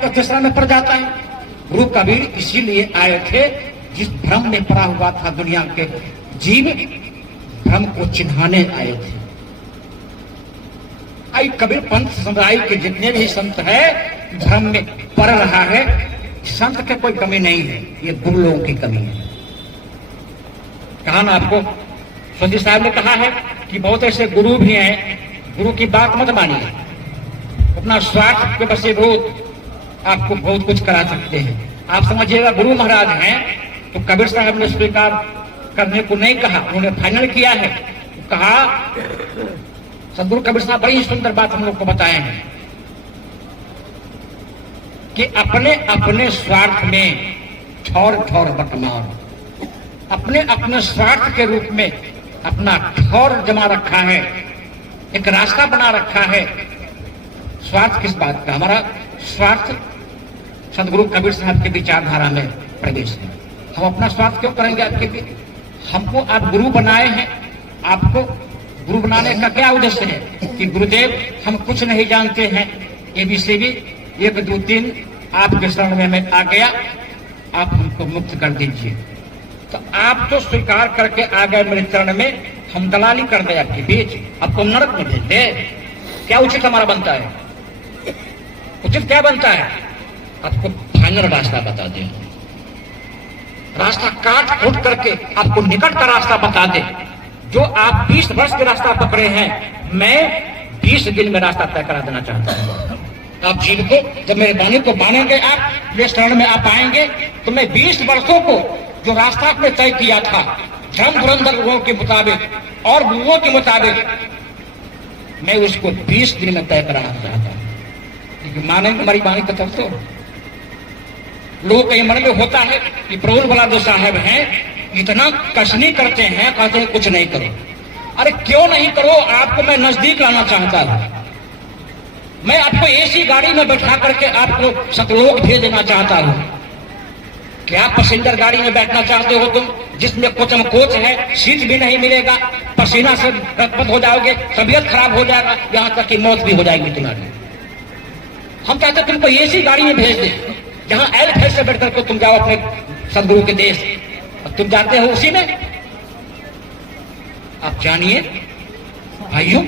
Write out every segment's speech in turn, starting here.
तो तीसरा में पड़ जाता है। गुरु कबीर इसीलिए आए थे, जिस भ्रम में पड़ा हुआ था दुनिया के जीव, भ्रम को चिन्हाने आए थे। आई कबीर पंथ समुदाय के जितने भी संत है, भ्रम में पड़ रहा है। संत के कोई कमी नहीं है, ये गुरु लोगों की कमी है। कहा ना आपको, स्वजी साहब ने कहा है कि बहुत ऐसे गुरु भी हैं, गुरु की बात मत मानिए, अपना स्वार्थ के वशीभूत आपको बहुत कुछ करा सकते हैं। आप समझिएगा गुरु महाराज हैं तो कबीर साहब ने स्वीकार करने को नहीं कहा, उन्होंने फाइनल किया है। तो कहा, सदगुरु कबीर साहब बड़ी सुंदर बात हम लोग को बताए हैं कि अपने अपने स्वार्थ में ठौर ठौर बटमार, अपने अपने स्वार्थ के रूप में अपना ठौर जमा रखा है, एक रास्ता बना रखा है। स्वार्थ किस बात का? हमारा स्वार्थ सदगुरु कबीर साहब के विचारधारा में प्रवेश है। हम अपना स्वार्थ क्यों करेंगे आपके लिए? हमको आप गुरु बनाए हैं, आपको गुरु बनाने का क्या उद्देश्य है कि गुरुदेव हम कुछ नहीं जानते हैं, ABCD 1 2 3 आपके शरण में मैं आ गया, आप हमको मुक्त कर दीजिए। तो आप तो स्वीकार करके आ गए मेरे चरण में, हम दलाली कर दे आपके बीच, आपको नरक में भेज दे। क्या उचित हमारा बनता है? उचित क्या बनता है? आपको फाइनल रास्ता बता दें, रास्ता काट खोट करके आपको निकट का रास्ता बता दे। जो आप 20 वर्ष के रास्ता पकड़े हैं, मैं 20 दिन में रास्ता तय करा देना चाहता हूं। आप जिनको जब मेरे वाणी को मानेंगे, आप मेरे शरण में आप आएंगे, तो मैं 20 वर्षों को जो रास्ता आपने तय किया था धर्म धुरंधर गुरुओं के मुताबिक और गुरुओं के मुताबिक, मैं उसको 20 दिन में तय कराना चाहता हूं। लेकिन मानेंगे हमारी वाणी का तरफ? तो लोगों के मन में होता है कि प्रभु वाला जो साहब हैं इतना कसनी करते हैं, कहते हैं कुछ नहीं करो। अरे क्यों नहीं करो? आपको मैं नजदीक लाना चाहता हूं, मैं आपको AC गाड़ी में बैठा करके आपको सतलोक भेज देना चाहता हूं। क्या पैसेंजर गाड़ी में बैठना चाहते हो तुम, जिसमें कोचम कोच है, सीट भी नहीं मिलेगा, पसीना से गदगद हो जाओगे, तबीयत खराब हो जाएगा, यहां तक कि मौत भी हो जाएगी तुम्हारी। हम चाहते तुमको AC गाड़ी में भेज दे, जहां एल फैल से बैठ करके तुम जाओ अपने सदगुरु के देश, और तुम जाते हो उसी में। आप जानिए भाइयों,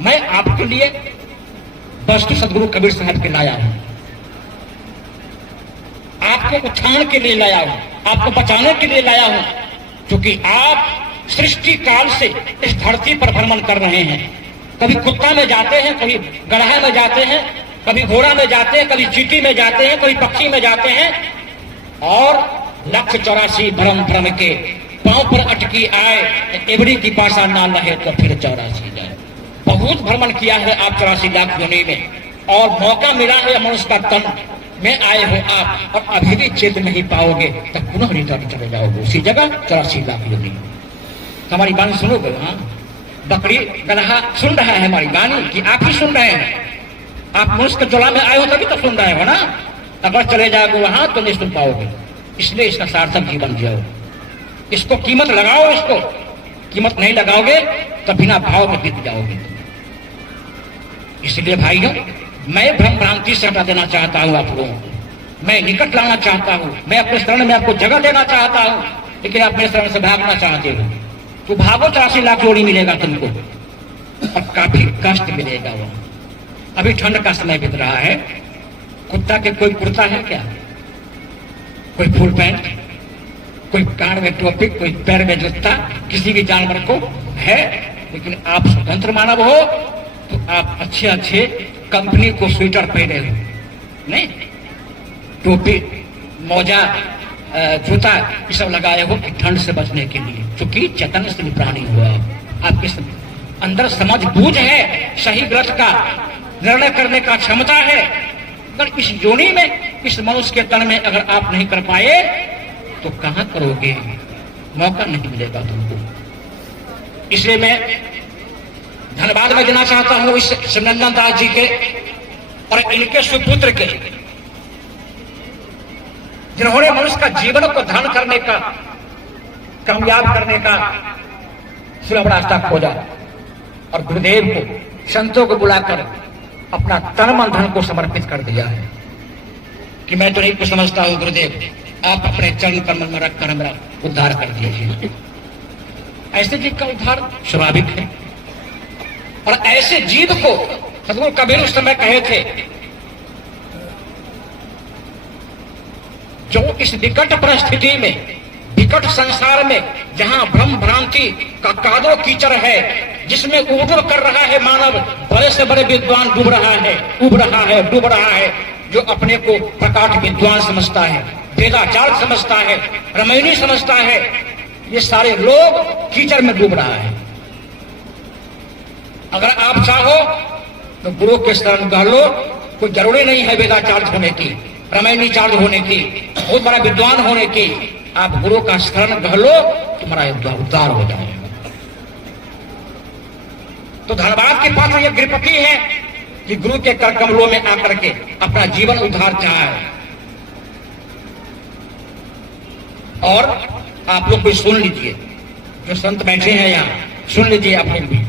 मैं आपके लिए वस्तु सदगुरु कबीर साहब के लाया हूं, आपको उठाने के लिए लाया हूं, आपको बचाने के लिए लाया हूं, क्योंकि आप सृष्टि काल से इस धरती पर भ्रमण कर रहे हैं। कभी कुत्ता में जाते हैं, कभी गड़हा में जाते हैं, कभी घोड़ा में जाते हैं, कभी चींटी में जाते हैं, कभी पक्षी में जाते हैं, और 184 भ्रम भ्रम के पांव पर अटकी आए, एवरी की पासा ना लहे तो फिर 84 जाए। बहुत भ्रमण किया है आप 84 लाख योनि में, और मौका मिला है मनुष्य का तन में आए हो आप, और अभी भी चेत नहीं पाओगे, तब पुनः रिटर्न चले जाओगे उसी जगह 84 लाख योनि। हमारी वाणी सुनोगे? हाँ, बकरी गदहा सुन रहा है हमारी वाणी कि आप ही सुन रहे हैं? आप मनुष्य के चोला में आए हो तभी तो सुन रहे हो ना। अगर चले जाओगे वहां तो नहीं सुन पाओगे। इसलिए इसका सार्थक जीवन जियो, इसको कीमत लगाओ, इसको कीमत नहीं लगाओगे तो बिना भाव में बीत जाओगे। इसलिए भाइयों, मैं भ्रम भ्रांति से हटा देना चाहता हूं आप लोगों को, मैं निकट लाना चाहता हूं, मैं अपने शरण में आपको जगह देना चाहता हूं। लेकिन आप मेरे शरण से भागना चाहते हो तो भागो, 84 लाख जोड़ी मिलेगा तुमको, और काफी कष्ट मिलेगा। वो अभी ठंड का समय बीत रहा है, कुत्ता के कोई कुर्ता है क्या? कोई फुल पैंट, कोई कान में टोपी, कोई पैर में जूता, किसी भी जानवर को है। लेकिन आप स्वतंत्र मानव हो तो आप अच्छे अच्छे कंपनी को स्वेटर पहने हो, नहीं टोपी, मोजा, जूता ये सब लगाए हो कि ठंड से बचने के लिए, क्योंकि चेतनशील प्राणी हुआ आपके अंदर समझ बूझ है, सही गलत का निर्णय करने का क्षमता है। अगर इस योनि में, इस मनुष्य के तन में अगर आप नहीं कर पाए तो कहां करोगे? मौका नहीं मिलेगा तुमको। इसलिए मैं धन्यवाद मैं देना चाहता हूं इस शिवनंदन दास जी के और इनके सुपुत्र के, जिन्होंने मनुष्य का जीवन को धन करने का, कामयाब करने का सुलभ रास्ता खोजा, और गुरुदेव को, संतों को बुलाकर अपना तन मन धन को समर्पित कर दिया है। कि मैं तो नहीं कुछ समझता हूं गुरुदेव, आप अपने चरण कमल में रखकर हमारा उद्धार कर दीजिए। ऐसे जीव का उद्धार स्वाभाविक है। और ऐसे जीव को सदगुरु कबीर उस समय कहे थे, जो इस विकट परिस्थिति में, विकट संसार में, जहां भ्रम भ्रांति का कादो कीचड़ है, जिसमें उबड़ कर रहा है मानव, बड़े से बड़े विद्वान डूब रहा है, उब रहा है, डूब रहा है, जो अपने को प्रकाट विद्वान समझता है, वेदाचार्य समझता है, रामायणी समझता है, ये सारे लोग कीचड़ में डूब रहा है। अगर आप चाहो तो गुरु के शरण कह लो, कोई जरूरी नहीं है वेदाचार्य होने की, रामायणीचार्य होने की, बहुत बड़ा विद्वान होने की। आप गुरु का शरण कह लो, तुम्हारा उद्धार हो जाएगा। तो धन्यवाद के पात्र ये गृहपति है कि गुरु के कर कमलों में आकर के अपना जीवन उद्धार चाहा है। और आप लोग भी सुन लीजिए, जो संत बैठे हैं यहां, सुन लीजिए आप लोग भी।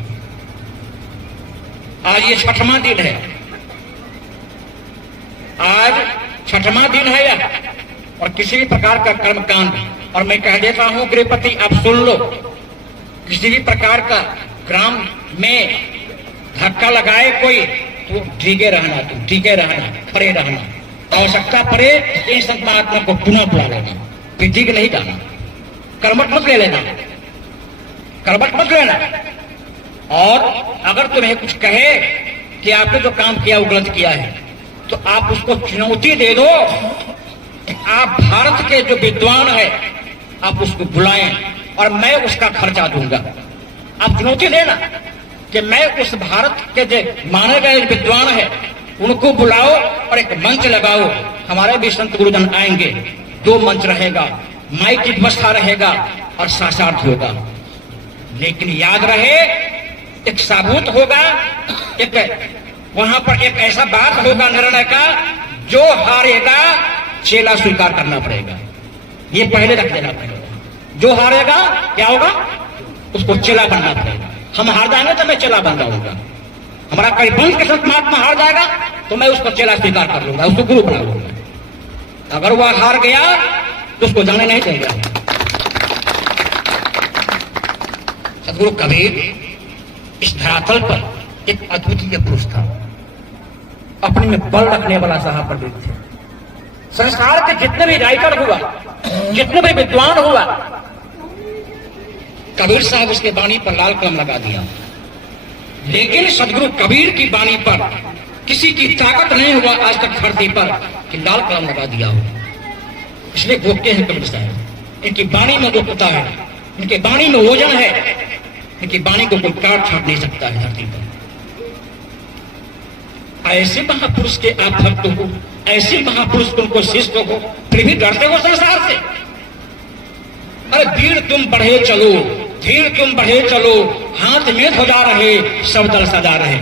आज ये 6वां दिन है, आज 6वां दिन है यह, और किसी भी प्रकार का कर्मकांड, और मैं कह देता हूं गृहपति आप सुन लो, किसी भी प्रकार का ग्राम में धक्का लगाए कोई तो टीके रहना, तुम टीके रहना, परे रहना, आवश्यकता पड़े इन संत महात्मा को पुनः बुला लेना, विधि नहीं जाना, कर्मठ मत ले लेना, कर्मठ मत लेना। और अगर तुम्हें कुछ कहे कि आपने जो काम किया वो गलत किया है, तो आप उसको चुनौती दे दो। आप भारत के जो विद्वान है आप उसको बुलाएं और मैं उसका खर्चा दूंगा। आप चुनौती देना कि मैं उस भारत के जो माने गए विद्वान है उनको बुलाओ और एक मंच लगाओ, हमारे भी संत गुरुजन आएंगे, 2 मंच रहेगा, माइक की व्यवस्था रहेगा और शास्त्रार्थ होगा। लेकिन याद रहे, एक साबूत होगा, एक वहां पर एक ऐसा बात होगा निर्णय का, जो हारेगा चेला स्वीकार करना पड़ेगा। ये पहले रख देना पड़ेगा। जो हारेगा क्या होगा, उसको चेला बनना पड़ेगा। हम हार जाएंगे तो मैं चेला बन जाऊंगा। हमारा कई वंश के संत महात्मा हार जाएगा तो मैं उसको चेला स्वीकार कर लूंगा, उसको गुरु बना लूंगा। अगर वह हार गया तो उसको जाने नहीं देंगे। सदगुरु कबीर इस धरातल पर एक अद्वितीय पुरुष था, अपने में बल रखने वाला साहब पर थे। संसार के जितने भी राइटर हुआ, जितने भी विद्वान हुआ, कबीर साहब उसके वाणी पर लाल कलम लगा दिया। लेकिन सदगुरु कबीर की वाणी पर किसी की ताकत नहीं हुआ आज तक धरती पर कि लाल कलम लगा दिया हो। इसलिए गोपते हैं कबीर साहब, इनकी वाणी में गोपता है, इनके वाणी में ओजन है, इनकी वाणी को कोई काट छाट नहीं सकता है धरती पर। ऐसे महापुरुष के आप भक्त हो, ऐसे महापुरुष तुमको शिष्य हो, फिर भी डरते हो संसार से। अरे वीर तुम बढ़े चलो, धीर तुम बढ़े चलो, हाथ में ध्वजा रहे, सब दल सजा रहे।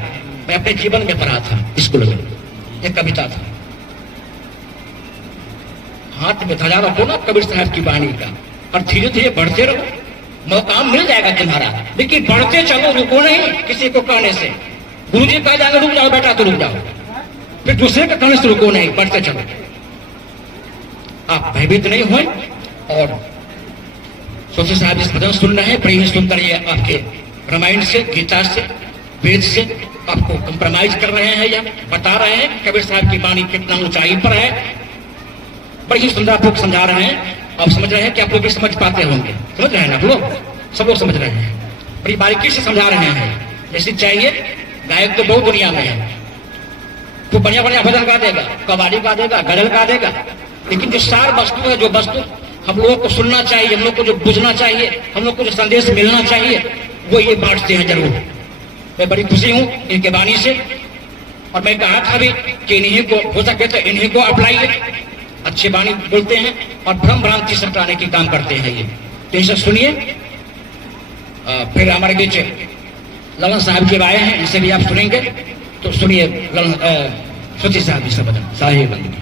मैं अपने जीवन में पढ़ा था स्कूल में, एक कविता था, हाथ में ध्वजा रखो ना कबीर साहब की वाणी का, और धीरे धीरे बढ़ते रहो, मकाम मिल जाएगा तुम्हारा। लेकिन बढ़ते चलो, रुको नहीं किसी को कहने से। गुरु जी कह जाएंगे रुक जाओ बेटा तो रुक जाओ, फिर दूसरे के कहने से रुको नहीं, बढ़ते चलो। आप भयभीत नहीं हुए। और सोचे साहब इस भजन सुन रहे हैं, बड़ी ही सुंदर ये आपके रामायण से, गीता से, वेद से आपको कंप्रोमाइज कर रहे हैं या बता रहे हैं कबीर साहब की वाणी कितना ऊंचाई पर है। बड़ी ही सुंदर आप लोग समझा रहे हैं। आप समझ रहे हैं कि आप लोग भी समझ पाते होंगे, समझ रहे हैं आप लोग, सब लोग समझ रहे हैं, बड़ी बारीकी से समझा रहे हैं। जैसे चाहिए गायक तो बहुत दुनिया में है, तो बढ़िया बढ़िया भजन गा देगा, कव्वाली गा देगा, गजल गा देगा, लेकिन जो सार वस्तु है, जो वस्तु हम लोगों को सुनना चाहिए, हम लोग को जो बुझना चाहिए, हम लोग को जो संदेश मिलना चाहिए, वो ये बांटते हैं जरूर। मैं बड़ी खुशी हूं इनके वाणी से। और मैं कहा था भी कि इन्हीं को हो सके तो इन्हीं को अपनाइए, अच्छे वाणी बोलते हैं और भ्रम भ्रांति से हटाने की काम करते हैं ये। तो इनसे सुनिए। फिर हमारे बीच ललन साहब जी आए हैं, इनसे भी आप सुनेंगे, तो सुनिए ललन श्रुति साहब जी से बदन साहिब।